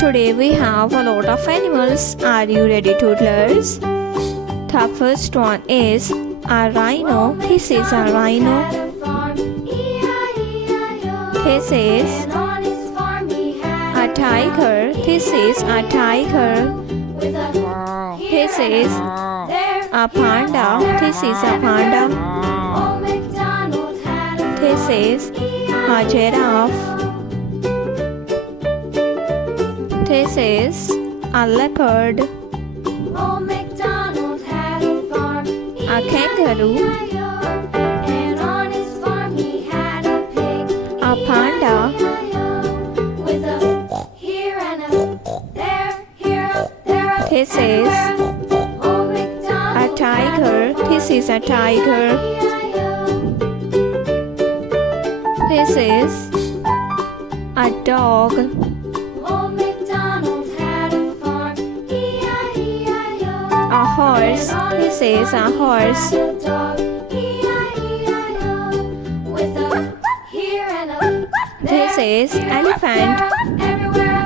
Today we have a lot of animals. Are you ready, toddlers? The first one is a rhino. This is a rhino. This is a tiger. This is a tiger. This is a panda. This is a panda. This is a giraffe. This is a leopard. Old MacDonald had a farm, A kangaroo. and on his farm he had a pig, A panda. with a here and a there, here, there, This is everywhere. Old a MacDonald tiger. This is a tiger. This is a dog. Old MacDonald had a farm, E-I-E-I-O. A horse. This is a horse. A dog, E-I-E-I-O. With a here and a This there, is here, elephant. there, everywhere.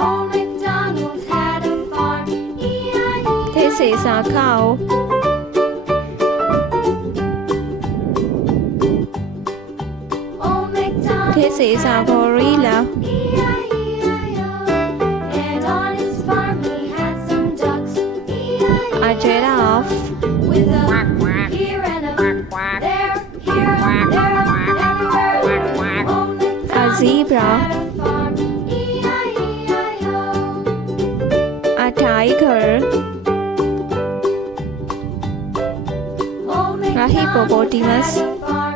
Old MacDonald had a farm, E-I-E-I-O. This is a cow. Old MacDonald This is a gorilla. E-I-E-I-O. And on his farm he had some ducks, E-I-E-I-O. A giraffe. With a here and a there, here, there, everywhere. Old MacDonald A zebra. had a farm, E-I-E-I-O. A tiger. Old A hippopotamus. MacDonald had a farm,